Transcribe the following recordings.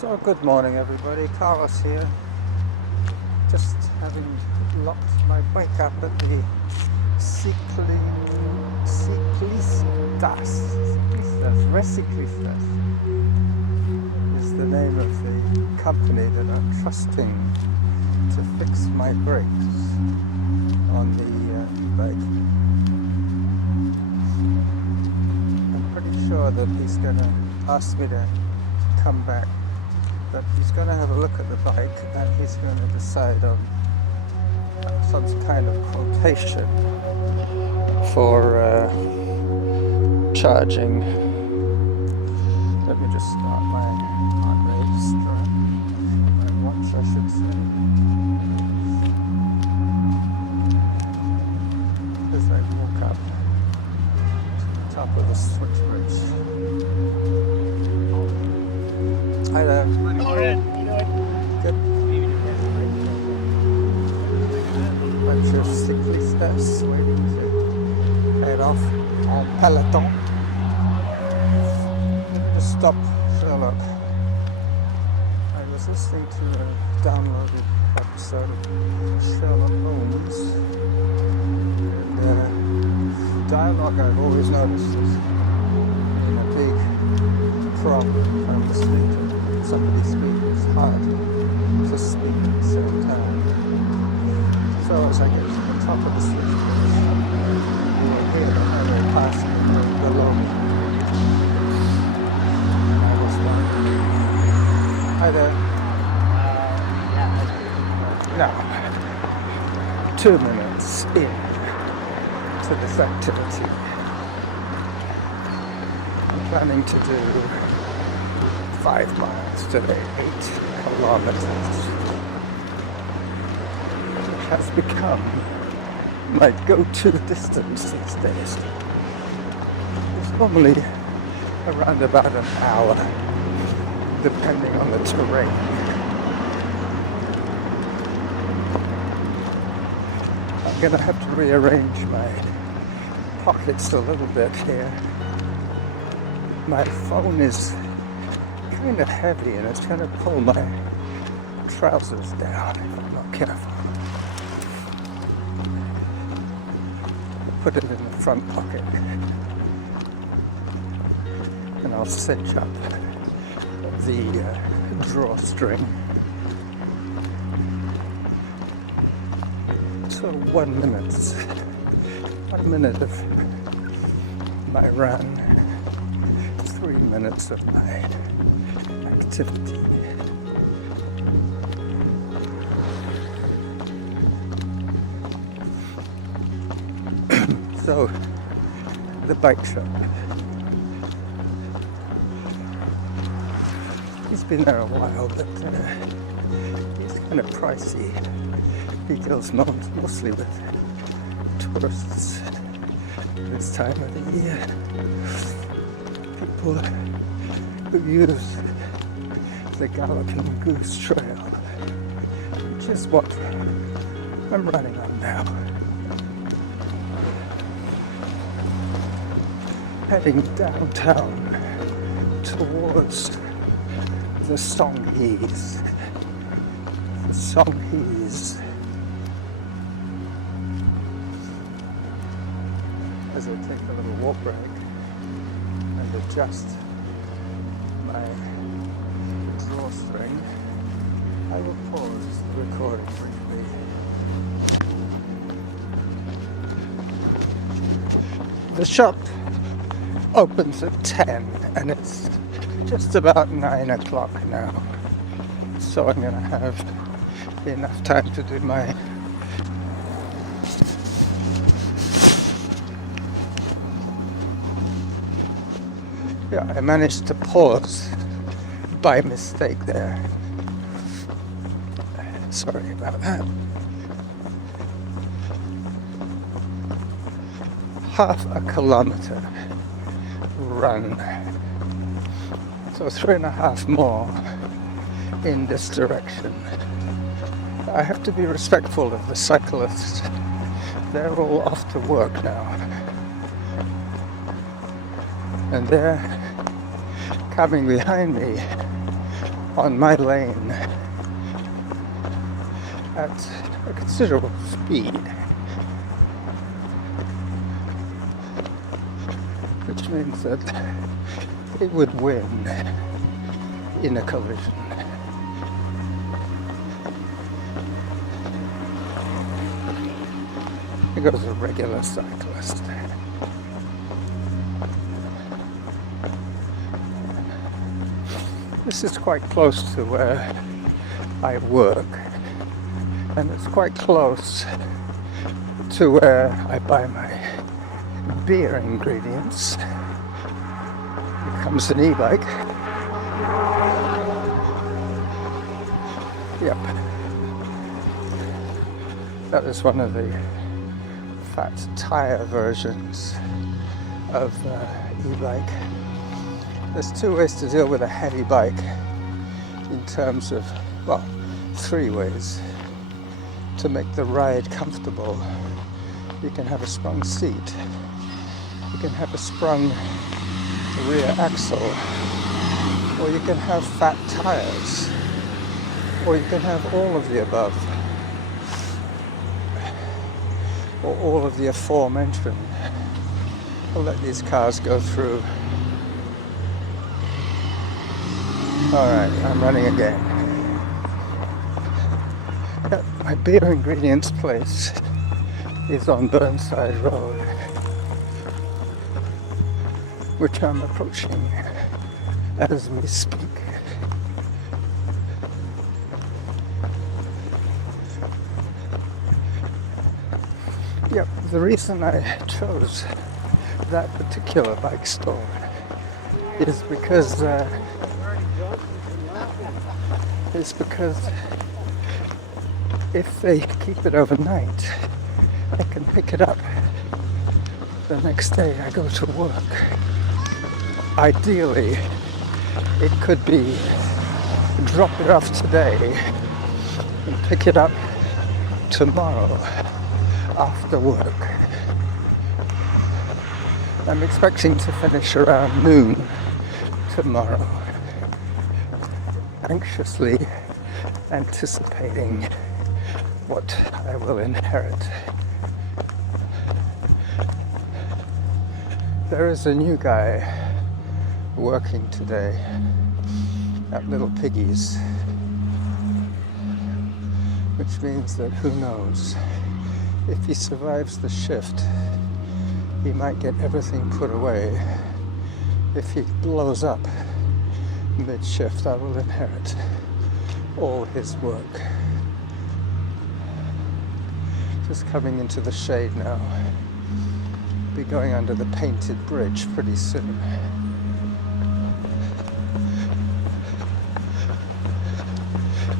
So good morning everybody, Carlos here. Just having locked my bike up at the Reciclistas is the name of the company that I'm trusting to fix my brakes on the e-bike. I'm pretty sure that he's going to ask me to come back, but he's going to have a look at the bike and he's going to decide on some kind of quotation for charging. Let me just start my heart rate, my watch I should say, as I walk up to the top of the switch bridge. Hi there. Good. Bunch of cyclistas waiting to head off en peloton. Just stop Sherlock. I was listening to a downloaded episode of Sherlock Holmes, and dialogue I've always noticed has been a big problem trying to speak to somebody speaking. It's hard to speak at the same time. So as I get to the top of the switchboard, you will hear the highway passing below me. I was wondering. Hi there. Now, 2 minutes in to this activity. I'm planning to do 5 miles today, 8 kilometers, which has become my go-to distance these days. It's normally around about an hour, depending on the terrain. I'm going to have to rearrange my pockets a little bit here. My phone is kind of heavy and it's going to pull my trousers down if I'm not careful. I'll put it in the front pocket and I'll cinch up the drawstring. So 1 minute of my run, 3 minutes of my activity. So, the bike shop. He's been there a while, but he's kind of pricey. He deals mostly with tourists this time of the year. People who use the Galloping Goose Trail, which is what I'm running on now. Heading downtown towards the Songhees. The Songhees. As I take a little walk break and adjust my drawstring, I will pause the recording briefly. The shop opens at 10 and it's just about 9 o'clock now, so I'm going to have enough time to do my I managed to pause by mistake there. Sorry about that. Half a kilometer run. So 3.5 more in this direction. I have to be respectful of the cyclists. They're all off to work now. And they're coming behind me on my lane at a considerable speed, which means that it would win in a collision. Here goes a regular cyclist. This is quite close to where I work, and it's quite close to where I buy my beer ingredients. Here comes an e-bike. Yep. That is one of the fat tire versions of e-bike. There's two ways to deal with a heavy bike in terms of, well, three ways to make the ride comfortable. You can have a sprung seat, you can have a sprung rear axle, or you can have fat tires, or you can have all of the above, or all of the aforementioned. I'll let these cars go through. Alright, I'm running again. Yep, my beer ingredients place is on Burnside Road, which I'm approaching as we speak. Yep, the reason I chose that particular bike store is because if they keep it overnight, I can pick it up the next day I go to work. Ideally, it could be drop it off today and pick it up tomorrow after work. I'm expecting to finish around noon tomorrow, anxiously anticipating what I will inherit. There is a new guy working today at Little Piggies, which means that who knows, if he survives the shift, he might get everything put away. If he blows up mid-shift, I will inherit all his work. Just coming into the shade now. Be going under the painted bridge pretty soon.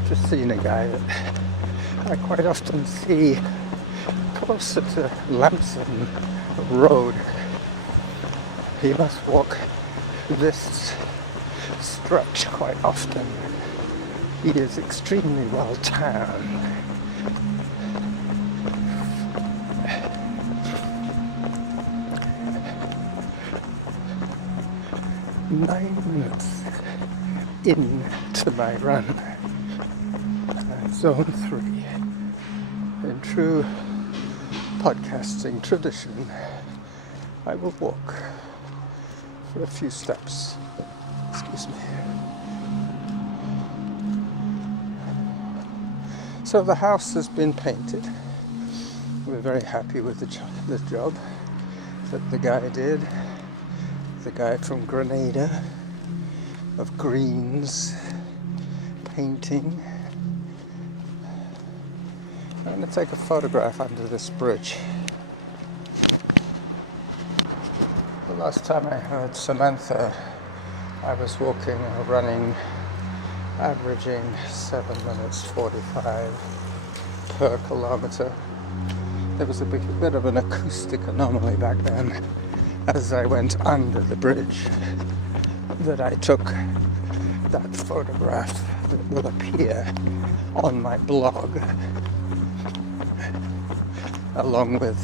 Just seen a guy that I quite often see closer to Lamson Road. He must walk this stretch quite often. He is extremely well tanned. Nine minutes into my run, zone 3. In true podcasting tradition, I will walk for a few steps. Excuse me. So the house has been painted. We're very happy with the job that the guy did. The guy from Grenada of greens painting. I'm going to take a photograph under this bridge. The last time I heard Samantha, I was walking or running, averaging 7 minutes 45 per kilometer. There was a bit of an acoustic anomaly back then as I went under the bridge that I took that photograph that will appear on my blog, along with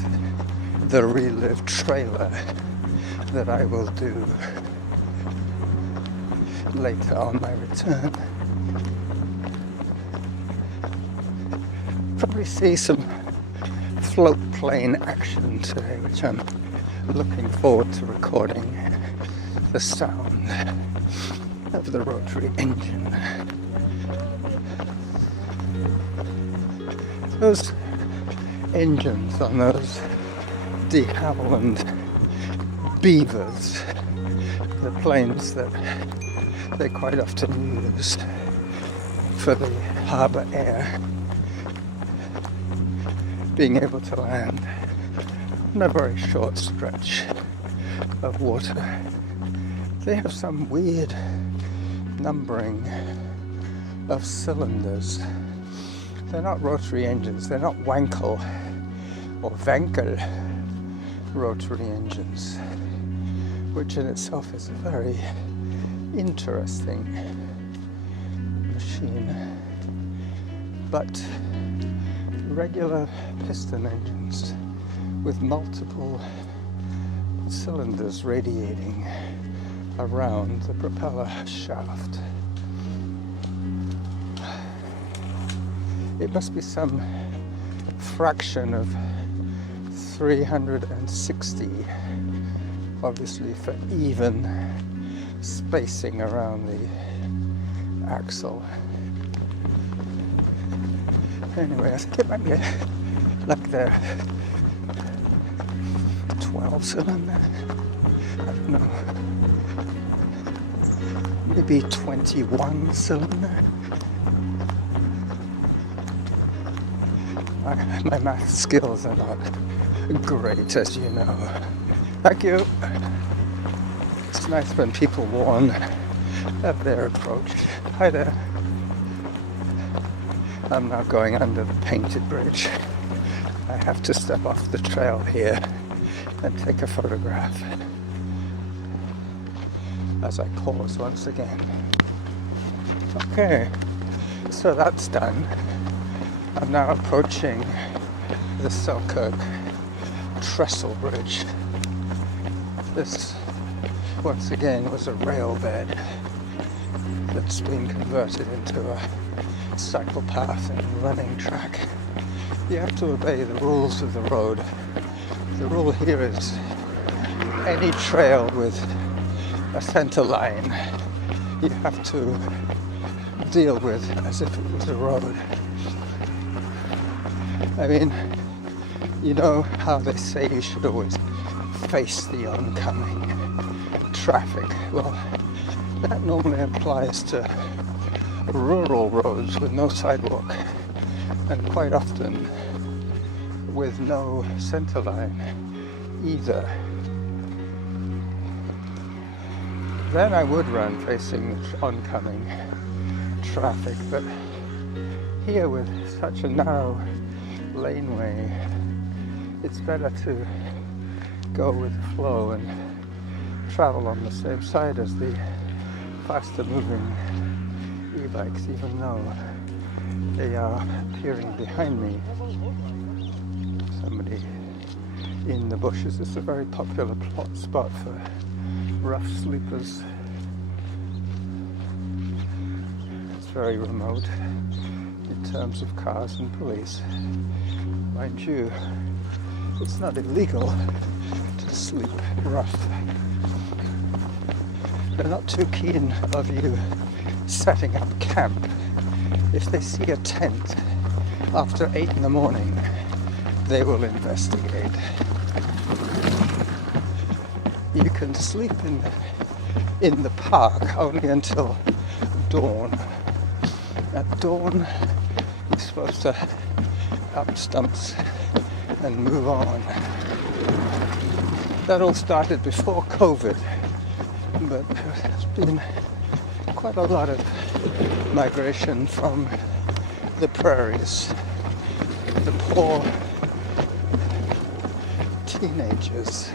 the relived trailer that I will do later on my return. probably see some float plane action today, which I'm looking forward to recording the sound of the rotary engine. Those engines on those de Havilland Beavers, the planes that they quite often use for the harbour air, being able to land on a very short stretch of water. They have some weird numbering of cylinders. They're not rotary engines, they're not Wankel or Wankel rotary engines, which in itself is a very interesting machine. But regular piston engines with multiple cylinders radiating around the propeller shaft. It must be some fraction of 360, obviously for even spacing around the axle. Anyway, I think it might be like the 12 cylinder. I don't know. Maybe 21 cylinder. My math skills are not great, as you know. Thank you. It's nice when people warn of their approach. Hi there. I'm now going under the painted bridge. I have to step off the trail here and take a photograph as I pause once again. Okay, so that's done. I'm now approaching the Selkirk Trestle Bridge. This, once again, was a rail bed that's been converted into a cycle path and running track. You have to obey the rules of the road. The rule here is any trail with a center line you have to deal with as if it was a road. I mean, you know how they say you should always face the oncoming traffic. Well, that normally applies to rural roads with no sidewalk and quite often with no center line either. Then I would run facing the oncoming traffic, but here with such a narrow laneway, it's better to go with the flow and travel on the same side as the faster moving e-bikes, even though they are appearing behind me. Somebody in the bushes. This is a very popular spot for rough sleepers. It's very remote in terms of cars and police. Mind you, it's not illegal to sleep rough. They're not too keen of you setting up camp. If they see a tent after 8 in the morning, they will investigate. You can sleep in the park only until dawn. At dawn, you're supposed to up stumps and move on. That all started before COVID, but there's been quite a lot of migration from the prairies. The poor teenagers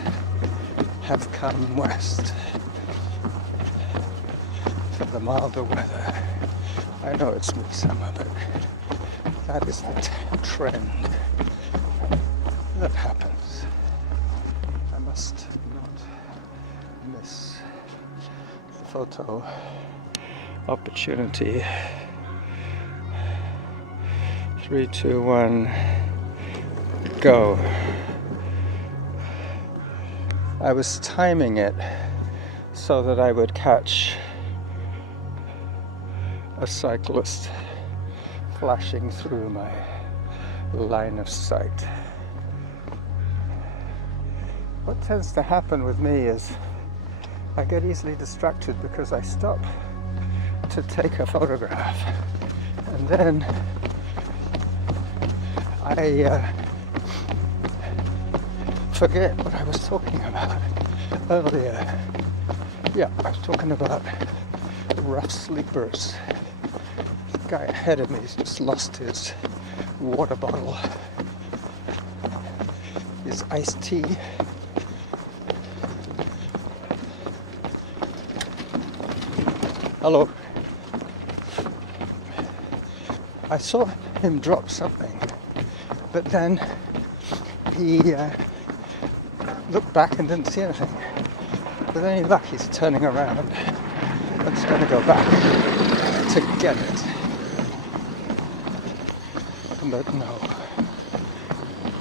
have come west for the milder weather. I know it's midsummer, but that is the trend that happens. I must not miss the photo opportunity 3, 2, 1, go. I was timing it so that I would catch a cyclist flashing through my line of sight. What tends to happen with me is I get easily distracted because I stop to take a photograph, and then I forget what I was talking about earlier. Yeah, I was talking about rough sleepers. The guy ahead of me has just lost his water bottle, his iced tea. Hello. I saw him drop something, but then he looked back and didn't see anything. With any luck, he's turning around and he's going to go back to get it. But no,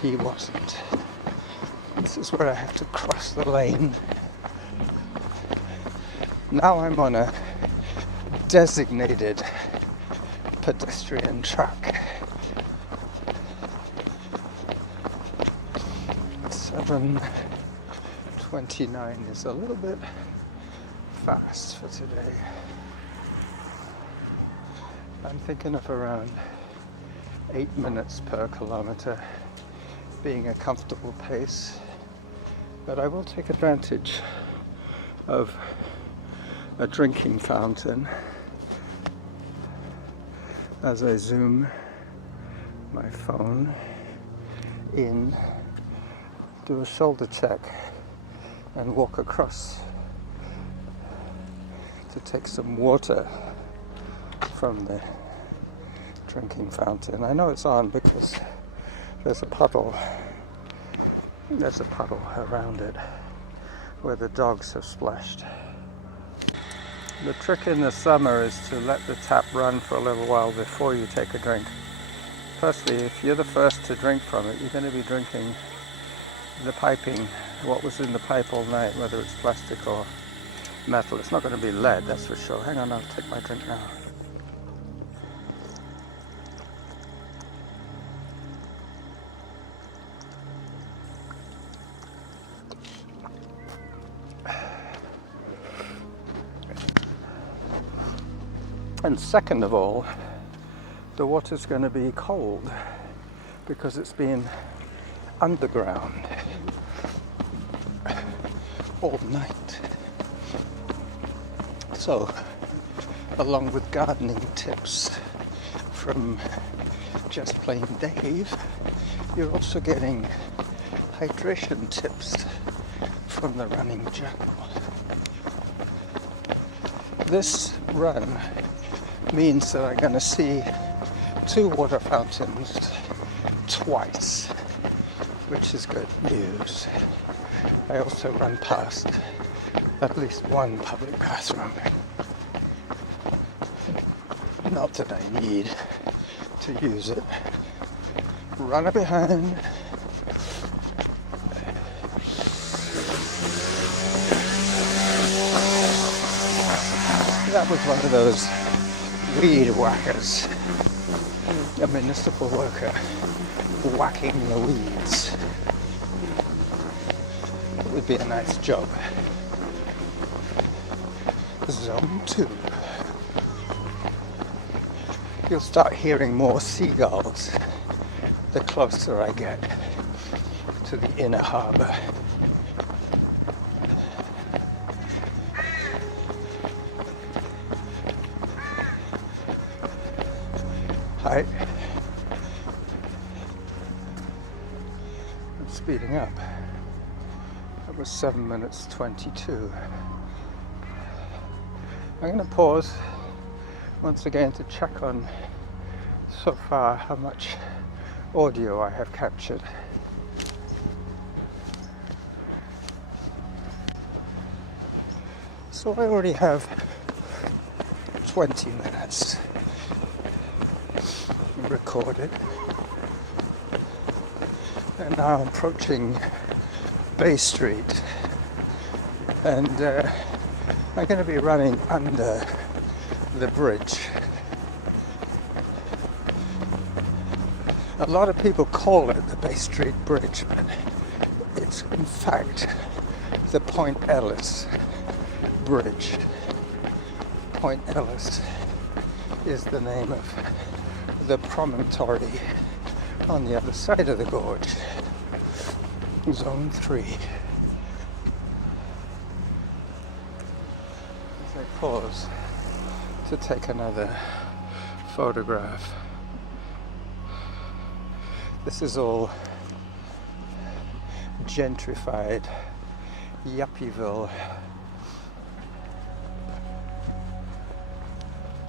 he wasn't. This is where I have to cross the lane. Now I'm on a designated pedestrian track. 7:29 is a little bit fast for today. I'm thinking of around 8 minutes per kilometer being a comfortable pace, but I will take advantage of a drinking fountain as I zoom my phone in, do a shoulder check, and walk across to take some water from the drinking fountain. I know it's on because there's a puddle around it where the dogs have splashed. The trick in the summer is to let the tap run for a little while before you take a drink. Firstly, if you're the first to drink from it, you're going to be drinking the piping, what was in the pipe all night, whether it's plastic or metal. It's not going to be lead, that's for sure. Hang on, I'll take my drink now. And second of all, the water's going to be cold because it's been underground all night. So, along with gardening tips from Just Plain Dave, you're also getting hydration tips from the Running Journal. This run means that I'm going to see 2 water fountains twice, which is good news. I also run past at least one public bathroom. Not that I need to use it. Runner behind. That was one of those weed whackers, a municipal worker whacking the weeds. It would be a nice job. Zone 2. You'll start hearing more seagulls the closer I get to the inner harbour. Hi. I'm speeding up. That was 7:22. I'm going to pause once again to check on so far how much audio I have captured. So I already have 20 minutes. recorded. And now I'm approaching Bay Street, and I'm going to be running under the bridge. A lot of people call it the Bay Street Bridge, but it's in fact the Point Ellis Bridge. Point Ellis is the name of the promontory on the other side of the gorge, Zone 3. As I pause to take another photograph. This is all gentrified Yuppieville.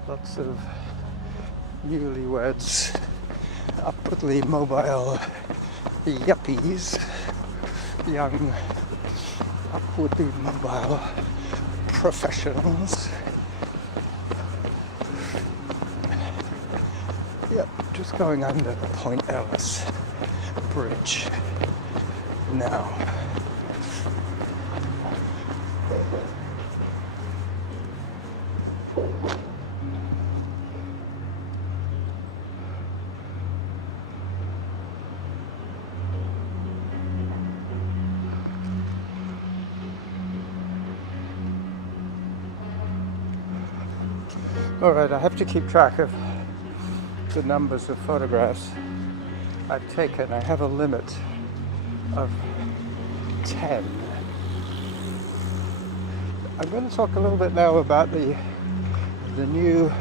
Lots of newlyweds, upwardly mobile yuppies, young upwardly mobile professionals. Yep, just going under the Point Ellis Bridge now. Alright, I have to keep track of the numbers of photographs I've taken. I have a limit of 10. I'm going to talk a little bit now about the new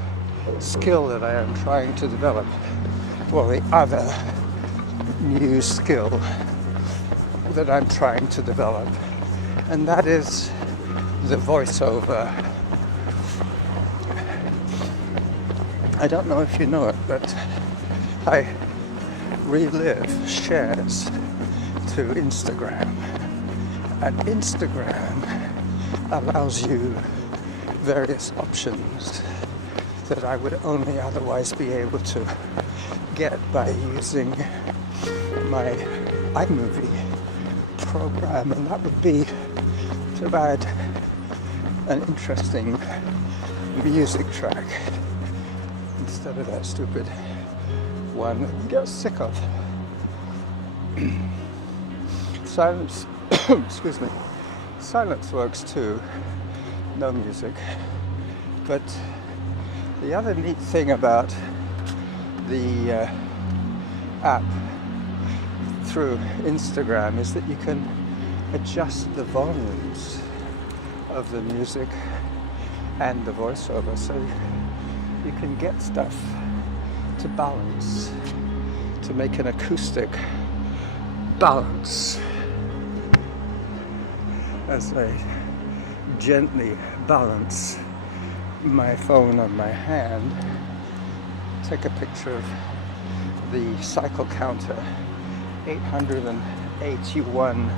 skill that I am trying to develop. Well, the other new skill that I'm trying to develop, and that is the voiceover. I don't know if you know it, but I relive shares to Instagram, and Instagram allows you various options that I would only otherwise be able to get by using my iMovie program, and that would be to add an interesting music track instead of that stupid one that you get sick of. Silence, excuse me, silence works too, no music. But the other neat thing about the app through Instagram is that you can adjust the volumes of the music and the voiceover, so you can get stuff to balance, to make an acoustic balance. As I gently balance my phone on my hand, take a picture of the cycle counter. 881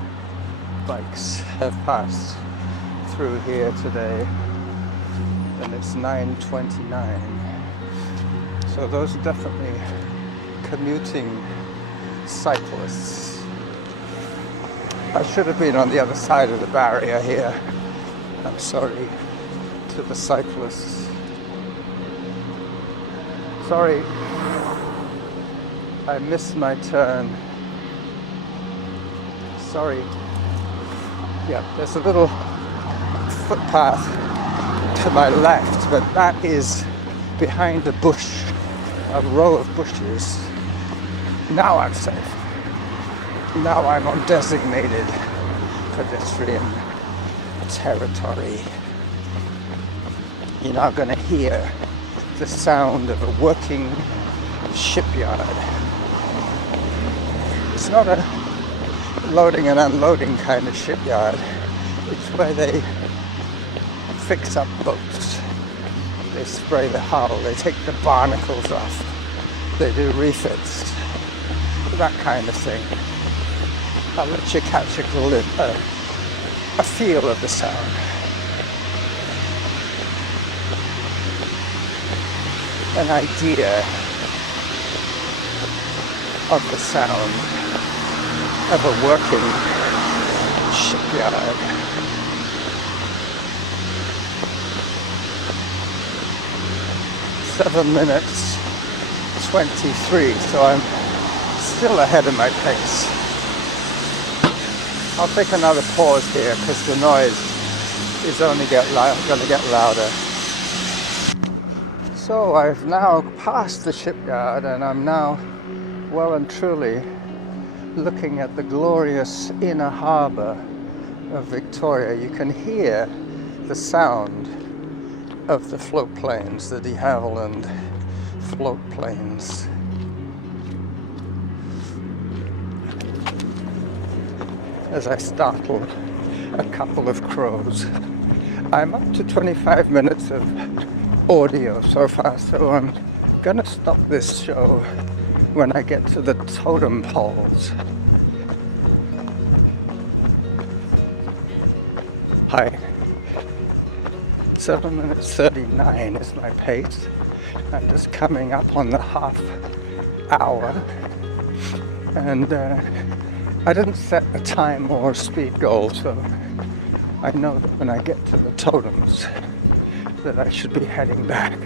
bikes have passed through here today, and it's 9:29. So those are definitely commuting cyclists. I should have been on the other side of the barrier here. I'm sorry to the cyclists. Sorry, I missed my turn. Sorry. Yeah, there's a little footpath to my left, but that is behind a bush, a row of bushes. Now I'm safe. Now I'm on designated pedestrian territory. You're now going to hear the sound of a working shipyard. It's not a loading and unloading kind of shipyard. It's where they fix up boats. They spray the hull, they take the barnacles off, they do refits, that kind of thing. I'll let you catch a feel of the sound. An idea of the sound of a working shipyard. Seven minutes 23, so I'm still ahead of my pace. I'll take another pause here because the noise is only going to get louder. So I've now passed the shipyard and I'm now well and truly looking at the glorious inner harbour of Victoria. You can hear the sound of the float planes, the de Havilland float planes. As I startle a couple of crows. I'm up to 25 minutes of audio so far, so I'm gonna stop this show when I get to the totem poles. Hi. 7 minutes 39 is my pace. I'm just coming up on the half hour, and I didn't set a time or speed goal, so I know that when I get to the totems that I should be heading back.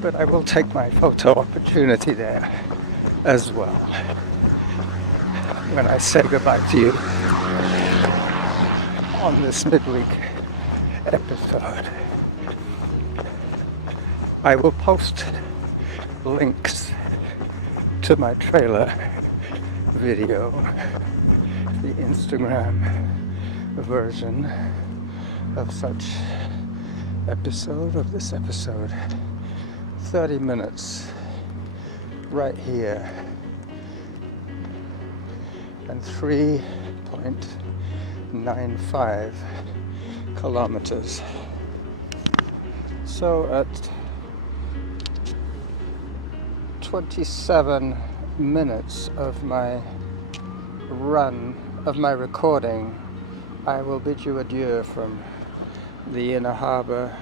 But I will take my photo opportunity there as well when I say goodbye to you on this midweek episode. I will post links to my trailer video, the Instagram version of such episode, of this episode. 30 minutes right here and 3.95 kilometers. So at 27 minutes of my run, of my recording, I will bid you adieu from the inner harbour